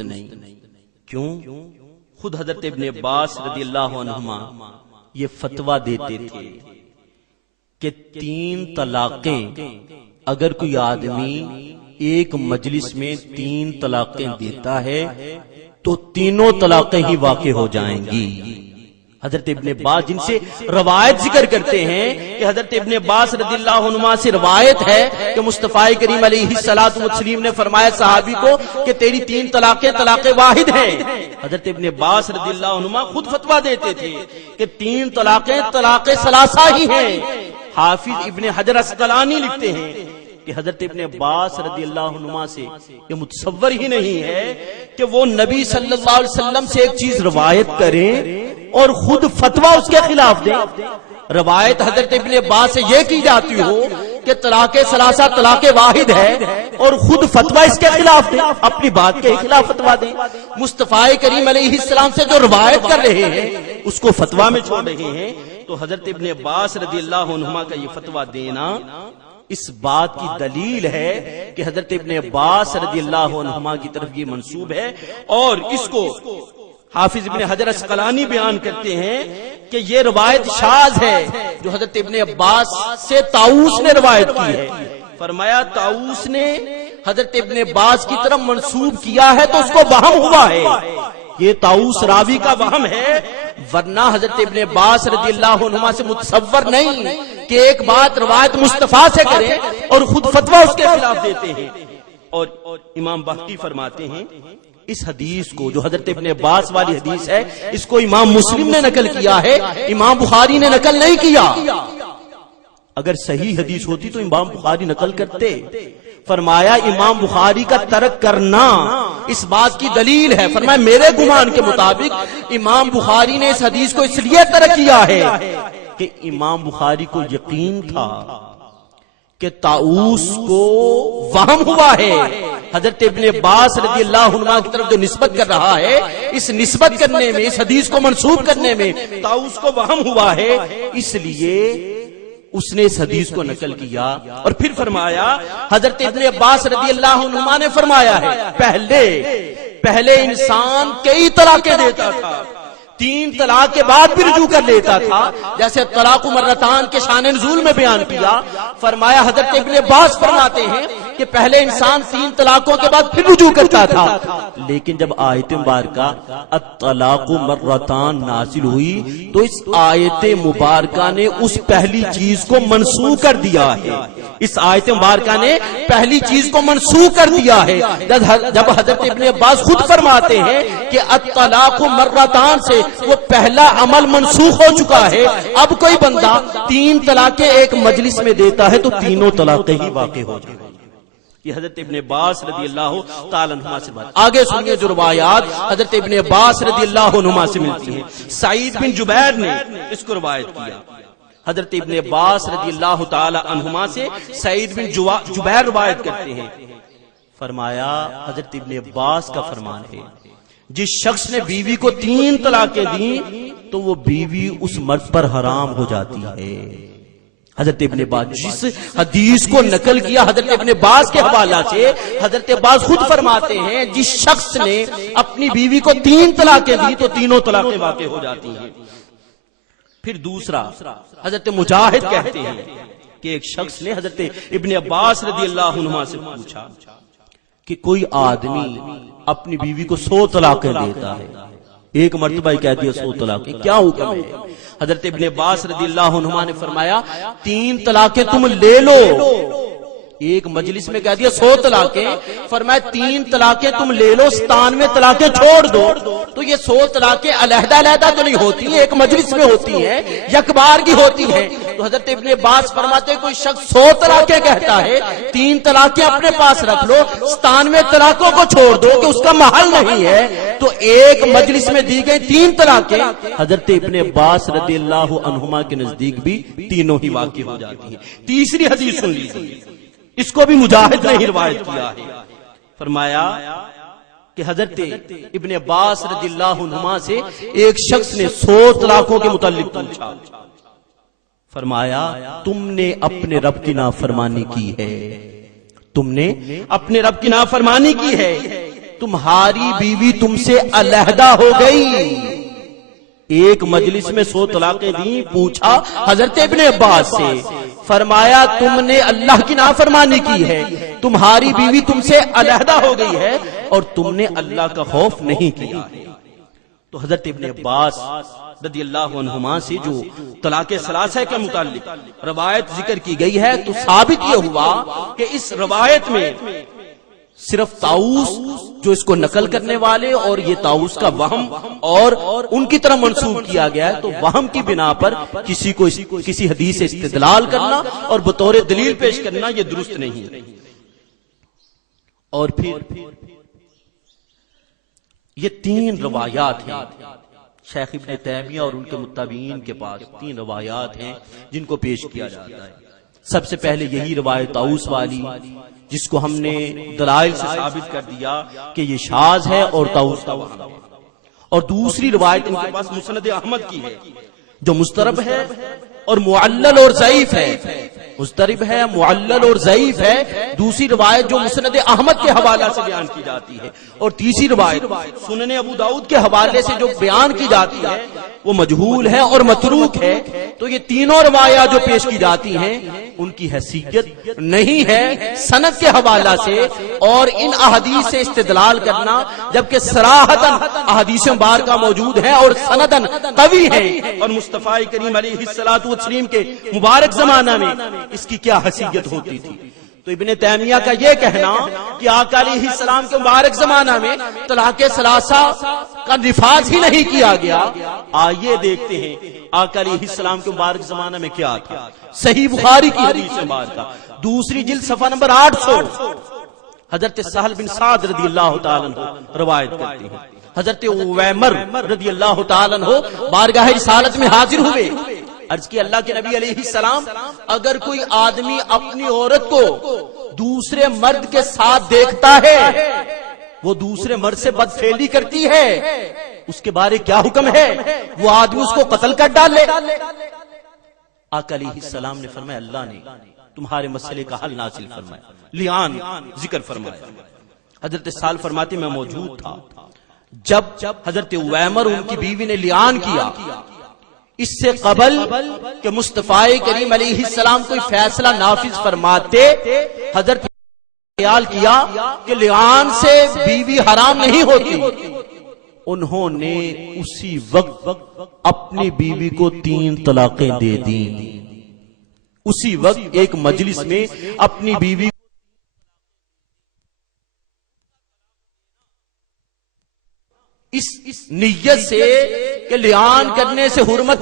نہیں. کیوں؟ خود حضرت ابن عباس رضی اللہ عنہما یہ فتویٰ دیتے تھے کہ 3 طلاقیں اگر کوئی آدمی ایک مجلس میں 3 طلاقیں دیتا ہے تو تینوں طلاقیں ہی واقع ہو جائیں گی. حضرت ابن عباس جن سے روایت ذکر کرتے ہیں کہ حضرت ابن عباس رضی اللہ عنہ سے روایت ہے کہ مصطفیٰ کریم علیہ الصلوۃ والتسلیم نے فرمایا صحابی کو کہ تیری 3 طلاقیں طلاق واحد ہیں. حضرت ابن عباس رضی اللہ عنہ خود فتویٰ دیتے تھے کہ 3 طلاقیں طلاق ثلاثہ ہی ہیں. حافظ ابن حجر اسقلانی لکھتے ہیں کہ حضرت ابن عباس رضی اللہ عنہ سے یہ متصور ہی نہیں ہے کہ وہ نبی صلی اللہ علیہ وسلم سے ایک چیز روایت کریں اور خود فتویٰ اس کے خلاف دیں. روایت حضرت ابن عباس سے یہ کی جاتی ہو کہ طلاق ثلاثہ طلاق واحد ہے اور خود فتویٰ اس کے خلاف دیں، اپنی بات کے خلاف فتویٰ دیں. مصطفیٰ کریم علیہ السلام سے جو روایت کر رہے ہیں اس کو فتویٰ میں چھوڑ رہے ہیں. تو حضرت ابن عباس رضی اللہ عنہما کا یہ فتویٰ دینا اس بات کی دلیل ہے کہ حضرت ابن عباس رضی اللہ عنہما کی طرف یہ منسوب ہے. اور اس کو حافظ ابن حجر اسقلانی بیان کرتے ہیں کہ یہ روایت شاذ ہے جو حضرت ابن عباس سے طاؤس نے روایت کی ہے. فرمایا طاؤس نے حضرت ابن عباس کی طرف منسوب کیا ہے تو اس کو وہم ہوا ہے. یہ طاؤس راوی کا وہم ہے، ورنہ حضرت ابن عباس رضی اللہ عنہما سے متصور نہیں کہ ایک بات روایت مصطفیٰ سے کرے اور خود فتویٰ اس کے خلاف دیتے ہیں. اور امام بہقی فرماتے ہیں اس حدیث کو جو حضرت ابن عباس والی حدیث ہے اس کو امام مسلم نے نقل کیا ہے، امام بخاری نے نقل نہیں کیا. اگر صحیح حدیث ہوتی تو امام بخاری نقل کرتے. فرمایا امام بخاری کا ترک کرنا اس بات کی دلیل ہے. فرمایا میرے گمان کے مطابق امام بخاری نے اس حدیث کو اس لیے ترک کیا ہے کہ امام بخاری کو یقین تھا کہ طاؤس کو وہم ہوا ہے. حضرت ابن عباس رضی اللہ عنہ کی طرف جو نسبت کر رہا ہے اس نسبت کرنے میں اس حدیث کو منسوب کرنے میں طاؤس کو وہم ہوا ہے، اس لیے اس نے اس حدیث کو نقل کیا. اور پھر فرمایا حضرت ابن عباس رضی اللہ عنہ نے فرمایا ہے پہلے انسان کئی طلاقیں دیتا تھا، 3 طلاق کے بعد بھی رجوع کر لیتا تھا، جیسے طلاق مرتان کے شان نزول میں بیان کیا. فرمایا حضرت ابن عباس فرماتے ہیں کہ پہلے انسان 3 طلاقوں کے بعد پھر رجوع کرتا تھا، لیکن جب آیت مبارکہ الطلاق مرتان نازل ہوئی تو اس آیت مبارکہ نے اس پہلی چیز کو منسوخ کر دیا ہے. اس آیت مبارکہ نے پہلی چیز کو منسوخ کر دیا ہے. جب حضرت ابن عباس خود فرماتے ہیں کہ الطلاق مرتان سے وہ پہلا عمل منسوخ ہو چکا ہے، اب کوئی بندہ 3 طلاقیں ایک مجلس میں دیتا ہے تو تینوں طلاقیں ہی واقع ہو جائیں. یہ حضرت ابن عباس رضی اللہ تعالی عنہ سے بات. آگے سنیے جو روایات حضرت ابن عباس رضی اللہ عنہ سے ملتی ہیں. سعید بن جبیر نے اس کو روایت کیا. حضرت ابن عباس رضی اللہ تعالی عنہ سے سعید بن جبیر روایت کرتے ہیں. فرمایا حضرت ابن عباس کا فرمان ہے جس شخص نے بیوی کو 3 طلاقیں دیں تو وہ بیوی اس مرد پر حرام ہو جاتی ہے. حضرت ابن عباس جس حدیث کو نقل کیا حضرت ابن عباس کے حوالہ سے، حضرت عباس خود فرماتے ہیں جس شخص نے اپنی بیوی کو 3 طلاقیں دی تو تینوں طلاقیں واقع ہو جاتی ہیں. پھر دوسرا حضرت مجاہد کہتے ہیں کہ ایک شخص نے حضرت ابن عباس رضی اللہ عنہ سے پوچھا کہ کوئی آدمی اپنی بیوی کو 100 طلاقیں دیتا ہے، ایک مرتبہ ہی کہہ دیا 100 طلاقیں، کیا حکم ہے؟ حضرت ابن عباس رضی اللہ عنہ نے فرمایا 3 طلاقیں تم لے لو. ایک مجلس میں کہہ دیا 100 طلاقیں، فرمایا 3 طلاقیں تم لے لو، 97 طلاقیں چھوڑ دو. تو یہ 100 طلاقیں علیحدہ علیحدہ تو نہیں ہوتی ہیں، ایک مجلس میں ہوتی ہیں، یک بار کی ہوتی ہیں. تو حضرت ابن عباس فرماتے ہیں کوئی شخص 100 طلاقیں کہتا ہے، 3 طلاقیں اپنے پاس رکھ لو، 97 طلاقوں کو چھوڑ دو کہ اس کا محل نہیں ہے، تو ایک مجلس میں دی گئی 3 طلاقیں حضرت ابن عباس رضی اللہ عنہما کے نزدیک بھی تینوں ہی واقع ہو جاتی ہیں. تیسری حدیث سن لیجیے، اس کو بھی مجاہد نے ہی روایت کیا ہے. فرمایا کہ حضرت ابن عباس رضی اللہ عنہما سے ایک شخص نے 100 طلاقوں کے متعلق پوچھا. فرمایا تم نے اپنے رب کی نافرمانی کی ہے، تم نے اپنے رب کی نافرمانی کی ہے. تمہاری بیوی تم سے علیحدہ ہو گئی. ایک مجلس میں 100 طلاقیں دیں. پوچھا حضرت ابن عباس سے, فرمایا تم نے اللہ کی نافرمانی کی ہے, تمہاری بیوی تم سے علیحدہ ہو گئی ہے اور تم نے اللہ کا خوف نہیں کیا ہے. تو حضرت ابن عباس رضی اللہ عنہما سے جو طلاق ثلاثہ کے متعلق روایت ذکر کی گئی ہے, تو ثابت یہ ہوا کہ اس روایت میں صرف طاؤس جو اس کو نقل کرنے والے اور یہ طاؤس کا وہم اور ان کی طرف منسوب کیا گیا ہے, تو وہم کی بنا پر کسی کو کسی حدیث سے استدلال کرنا اور بطور دلیل پیش کرنا یہ درست نہیں ہے. اور پھر یہ 3 روایات ہیں شیخ ابن تیمیہ اور ان کے متابعین کے پاس. 3 روایات ہیں جن کو پیش کیا جاتا ہے. سب سے پہلے یہی روایت طاؤس والی جس کو ہم نے دلائل سے ثابت کر دیا کہ یہ شاذ ہے اور طاؤس کا وہم ہے. اور دوسری روایت ان کے پاس مسند احمد کی ہے جو مضطرب ہے اور معلل اور ضعیف ہے. مضطرب ہے, معلل اور ضعیف ہے. دوسری روایت جو مسند احمد کے حوالہ سے بیان کی جاتی ہے, اور تیسری روایت سنن ابو داؤد کے حوالے سے جو بیان کی جاتی ہے وہ مجہول ہے اور متروک ہے. تو یہ تینوں روایات جو پیش کی جاتی ہیں ان کی حیثیت نہیں ہے سند کے حوالہ سے اور ان احادیث سے استدلال کرنا, جبکہ صراحتاً احادیث مبارکہ موجود ہے اور سنداً قوی ہے. اور مصطفیٰ کریم علیہ الصلوۃ والتسلیم کے مبارک زمانہ میں اس کی کیا حیثیت ہوتی تھی. تو ابن تیمیہ کا یہ کہنا کہ آقا علیہ السلام کے مبارک زمانہ میں طلاق ثلاثہ کا نفاذ ہی نہیں کیا گیا. آئیے دیکھتے ہیں آقا علیہ السلام کے مبارک زمانہ میں کیا تھا. صحیح بخاری کی حدیث مبارکہ دوسری جلد صفحہ نمبر 800 حضرت سہل بن سعد رضی اللہ تعالیٰ عنہ روایت کرتے ہیں. حضرت عویمر رضی اللہ تعالیٰ عنہ بارگاہ رسالت میں حاضر ہوئے. عرض کی اللہ کے نبی علیہ السلام, اگر کوئی آدمی اپنی عورت کو دوسرے مرد کے ساتھ دیکھتا ہے, وہ دوسرے مرد سے بدفعلی کرتی ہے, اس کے بارے کیا حکم ہے؟ وہ آدمی اس کو قتل کر ڈالے. آقا علیہ السلام نے فرمایا اللہ نے تمہارے مسئلے کا حل نازل فرمایا, لیان ذکر فرمایا. حضرت سال فرماتے میں موجود تھا جب حضرت عویمر ان کی بیوی نے لیان کیا. اس سے قبل کہ مصطفیٰ کریم علیہ السلام کوئی فیصلہ نافذ فرماتے, حضرت خیال کیا کہ لیان سے بیوی حرام نہیں ہوتی. انہوں نے اسی وقت اپنی بیوی کو 3 طلاقیں دے دیں. اسی وقت ایک مجلس میں اپنی بیوی اس نیت سے کہ لیان کرنے سے حرمت